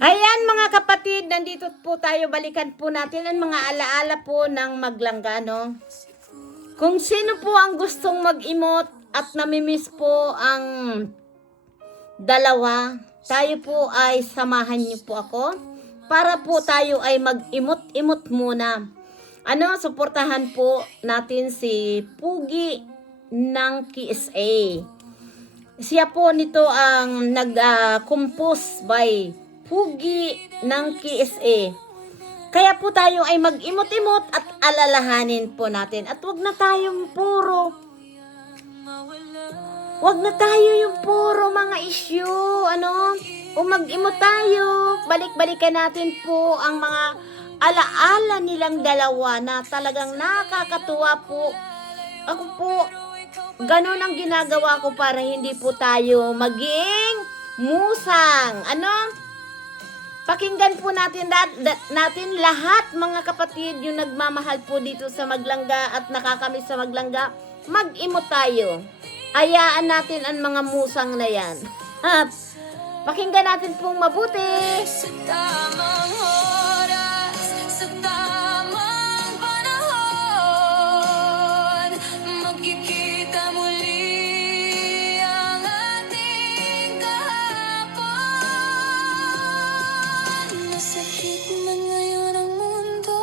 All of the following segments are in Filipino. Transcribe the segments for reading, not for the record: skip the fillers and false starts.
Ayan mga kapatid, nandito po tayo, balikan po natin ang mga alaala po ng maglangga, no? Kung sino po ang gustong mag-imot at namimiss po ang dalawa, tayo po ay samahan niyo po ako para po tayo ay mag-imot-imot muna. Suportahan po natin si Pugi ng KSA. Siya po nito ang nag-compose by Pugi ng KSA. Kaya po tayo ay mag-imot-imot at alalahanin po natin. At wag na tayo yung puro mga issue, o mag-imot tayo. Balik-balikan natin po ang mga alaala nilang dalawa na talagang nakakatuwa po. Ako po, ganun ang ginagawa ko para hindi po tayo maging musang. Pakinggan po natin lahat mga kapatid yung nagmamahal po dito sa Maglangga at nakakamiss sa Maglangga. Mag-imot tayo. Ayaan natin ang mga musang na yan. Pakinggan natin pong mabuti. Sa tamang oras, sa tamang panahon, magkikita muli ang ating kahapon. Masakit na ngayon ang mundo,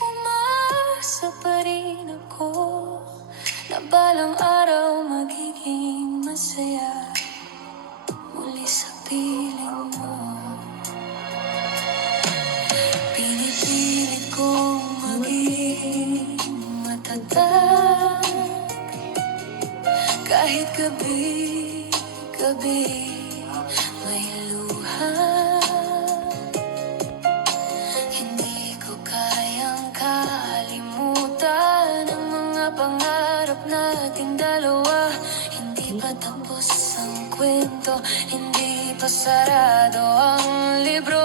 umasa pa rin ako na balang araw magiging masaya muli sa piling mo. Pinipilit kong maging matatag kahit gabi-gabi may luha. Hindi ko kayang kalimutan ang mga pangarap nating dalawa. Hindi pa tapos ang kwento, hindi pa sarado ang libro.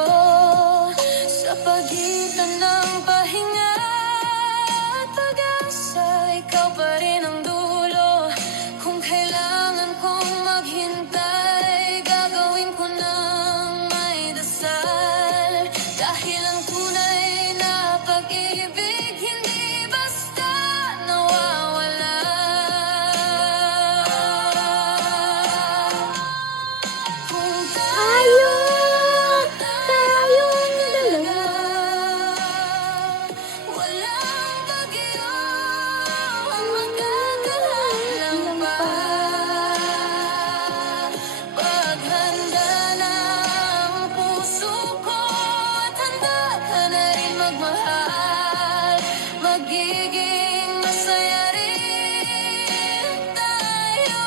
Sa pagitan ng pahinga at pag-asa, ikaw pa rin ang dulo. Kung kailangan kong maghintay, gagawin ko ng may dasal. Dahil ang tunay na pag-ibig hindi basta nawawala. Kung Ayun, tayong dalawa. walang bagyo ang magkakalang pa. Paghanda na ang puso ko at handa ka na rin magmahal, magiging masaya rin tayo.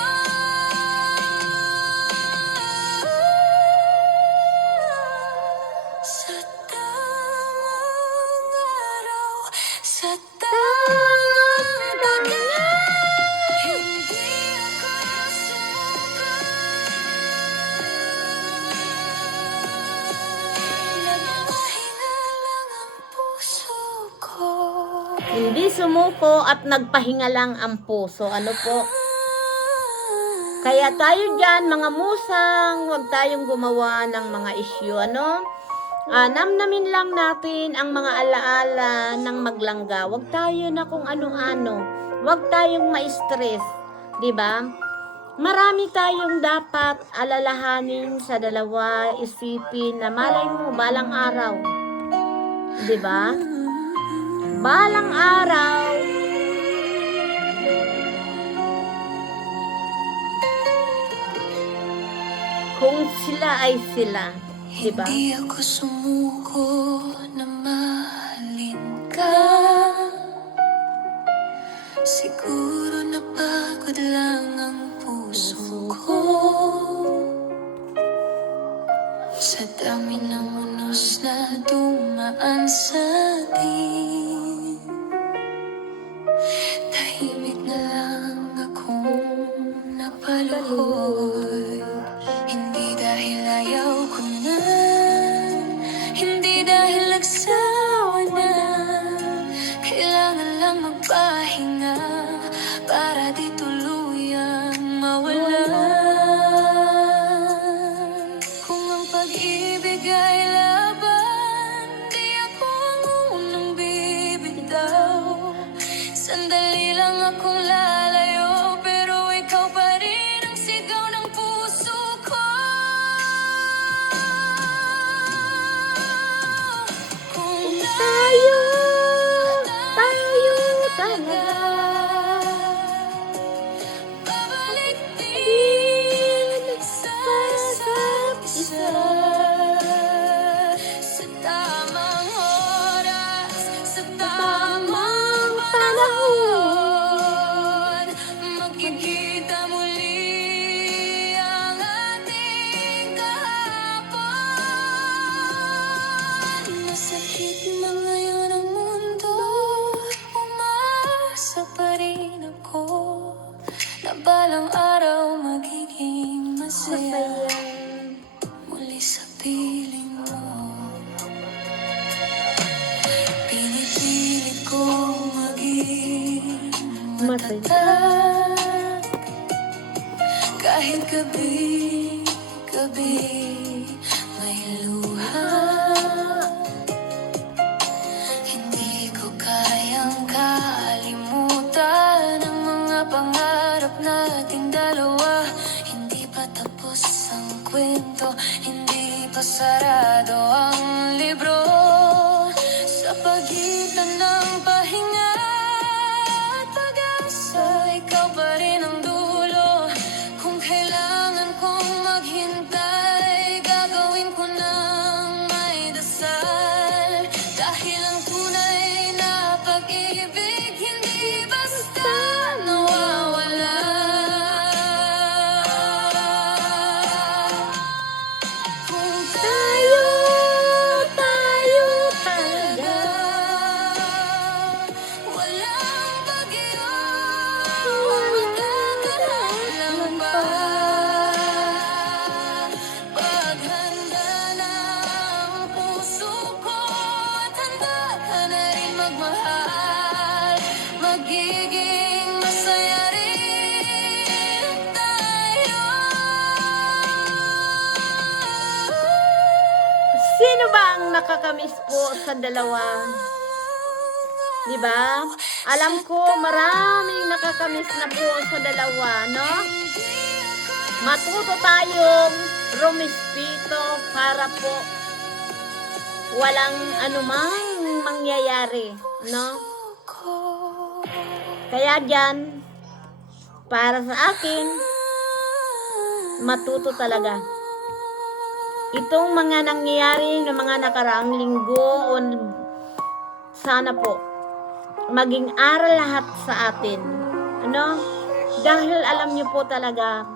Sa tamang araw, sa tamang bagay, hindi ako sumuka. Nagpahinga lang ang puso ko. Hindi sumuko at nagpahinga lang ang puso. Ano po? Kaya tayo dyan, mga musang, huwag tayong gumawa ng mga issue, namnamin lang natin ang mga alaala ng Maglangga. Huwag tayo na kung ano-ano. Huwag tayong ma-stress. Diba? Marami tayong dapat alalahanin sa dalawa, isipin na malay mo, balang araw. Diba? Balang araw, kung sila ay sila, diba? Hindi ako sumuko na mahalin ka. Siguro napagod lang ang puso ko sa dami ng unos na dumaan sa atin. Tahimik na lang akong napaluhod. Hindi dahil ayaw ko na, hindi dahil nagsawa na. Kailangan lang magpahinga para di tuluyang mawala. Kung ang pag-ibig pag-ibig ay laban, di ako ang unang bibitaw. Sandali lang akong lalayo, pero ikaw pa rin ang sigaw ng puso ko. Kung Tayo talaga. babalik din sa isa't isa. Sa tamang oras, sa tamang panahon, magkikita muli ang ating kahapon. Masakit na ngayon ang mundo, umasa pa rin ako na balang araw magiging masaya muli sa piling mo. Pinipilit kong maging matatag kahit gabi-gabi may luha. Hindi ko kayang kalimutan ang mga pangarap nating dalawa. Hindi pa tapos ang kwento, hindi pa sarado ang libro. Sa pagitan ng pahinga at pag-asa, ikaw pa rin ang dulo. Kung kailangan kong maghintay, gagawin ko ng may dasal. Dahil ang tunay na pag-ibig hindi basta nawawala. Kung tayo talaga, walang bagyo, magkakaroon pa. Paghanda na ang puso ko at handa ka na rin magmahal, magiging masaya rin tayo. Sino ba ang nakakamiss po sa dalawa? Di ba? Alam ko maraming nakakamiss na po sa dalawa, no? Matuto tayong rumispito para po walang anumang mangyayari, no? Kaya dyan, para sa akin, matuto talaga. Itong mga nangyayari ng mga nakaraang linggo, sana po, maging aral lahat sa atin. Ano? Dahil alam niyo po talaga,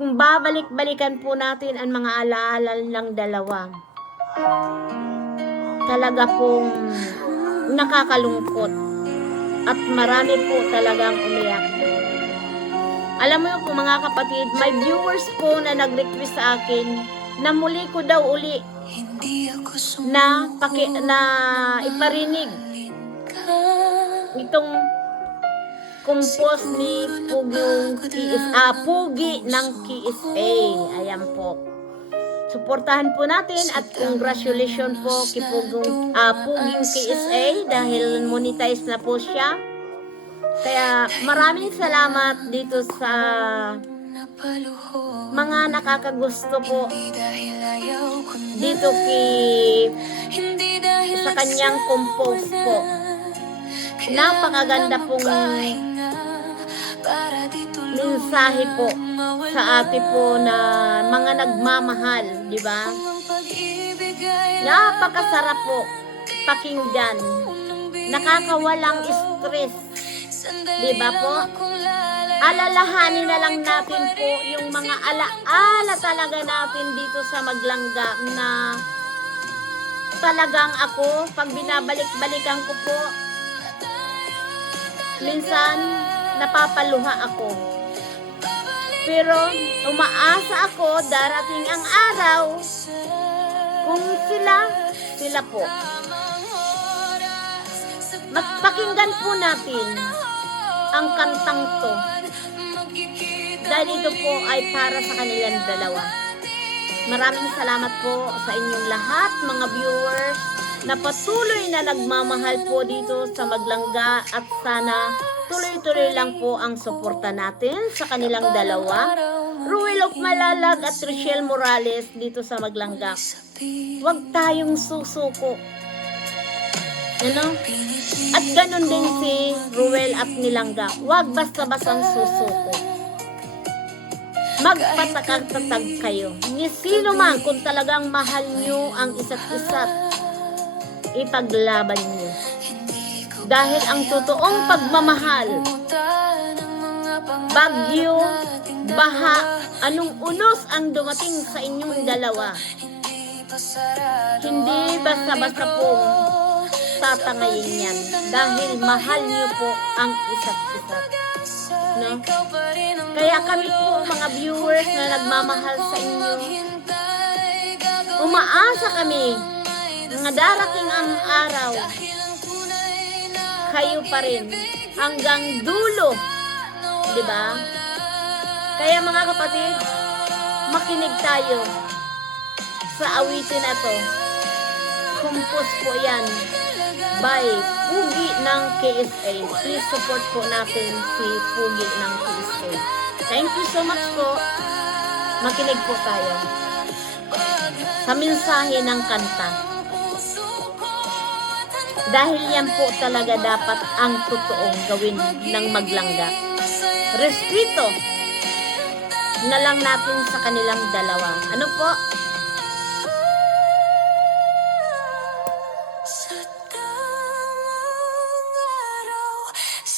kung babalik-balikan po natin ang mga alaala ng dalawa, talaga pong nakakalungkot at marami po talagang umiyak. Alam mo po mga kapatid, may viewers po na nag-request sa akin na muli ko daw uli Hindi ako na iparinig itong compose ni Pugi ng KSA. Ayan po. Suportahan po natin at congratulations po kay Puging KSA dahil monetize na po siya. Kaya maraming salamat dito sa mga nakakagusto po dito sa kanyang compose po. Napakaganda pong mensahe po sa ate po na mga nagmamahal, di ba? Napakasarap po pakinggan. Nakakawalang stress, di ba po? Alalahanin na lang natin po yung mga alaala talaga natin dito sa Maglangga na talagang ako, pag binabalik-balikan ko po, minsan napapaluha ako. Pero umaasa ako darating ang araw kung sila po. Magpakinggan po natin ang kantang to dahil ito po ay para sa kanilang dalawa. Maraming salamat po sa inyong lahat, mga viewers, na patuloy na nagmamahal po dito sa Maglangga, at sana tuloy-tuloy lang po ang suporta natin sa kanilang dalawa, Ruel of Malalag at Rochelle Morales dito sa Maglangga. Huwag tayong susuko. Ano? At ganun din si Ruel at Nilangga. Huwag basta-bastang susuko. Magpatatag kayo. Ni sino man, kung talagang mahal nyo ang isa't isa, ipaglaban nyo. Dahil ang totoong pagmamahal, bagyo, baha, anong unos ang dumating sa inyong dalawa, hindi basta-basta pong tatangayin yan. Dahil mahal nyo po ang isa't isa. No? Kaya kami po, mga viewers na nagmamahal sa inyo, umaasa kami na darating ang araw, kayo pa rin hanggang dulo, di ba? Kaya mga kapatid, makinig tayo sa awitin na to. Compose po yan by Pugi ng KSA. Please support po natin si Pugi ng KSA. Thank you so much po. Makinig po tayo sa mensahe ng kanta. Dahil yan po talaga dapat ang totoong gawin ng Maglangga. Respeto na lang natin sa kanilang dalawa. Ano po?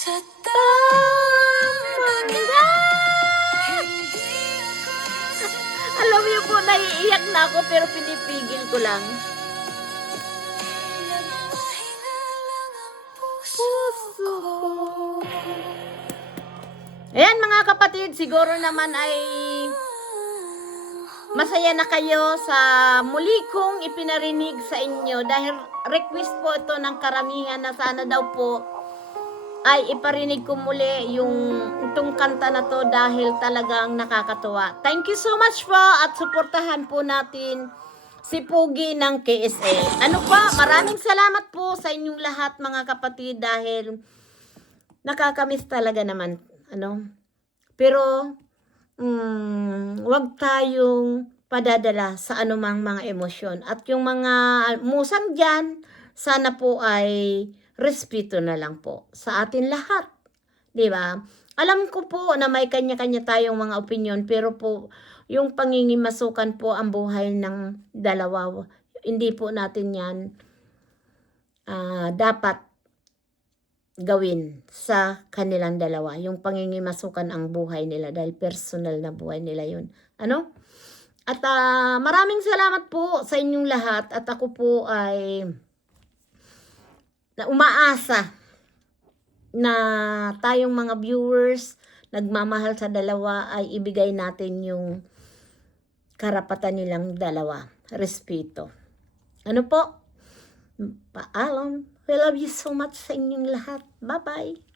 Sa tamang Alam niyo po, naiiyak na ako pero pinipigil ko lang. Puso ko. Ayan mga kapatid, siguro naman ay masaya na kayo sa muli kong ipinarinig sa inyo dahil request po ito ng karamihan na sana daw po ay iparinig ko muli itong kanta na to dahil talagang nakakatuwa. Thank you so much po at suportahan po natin si Pugi ng KSA. Ano pa, maraming salamat po sa inyong lahat mga kapatid dahil nakakamiss talaga naman. Ano? Pero wag tayong padadala sa anumang mga emosyon. At yung mga musang dyan, sana po ay respeto na lang po sa atin lahat. Diba? Alam ko po na may kanya-kanya tayong mga opinion, pero po yung pangingimasukan po ang buhay ng dalawa. Hindi po natin yan dapat gawin sa kanilang dalawa. Yung pangingimasukan ang buhay nila dahil personal na buhay nila yun. Ano? At maraming salamat po sa inyong lahat at ako po ay umaasa na tayong mga viewers nagmamahal sa dalawa ay ibigay natin yung karapatan nilang dalawa. Respeto. Ano po? Paalam. We love you so much sa inyong lahat. Bye-bye.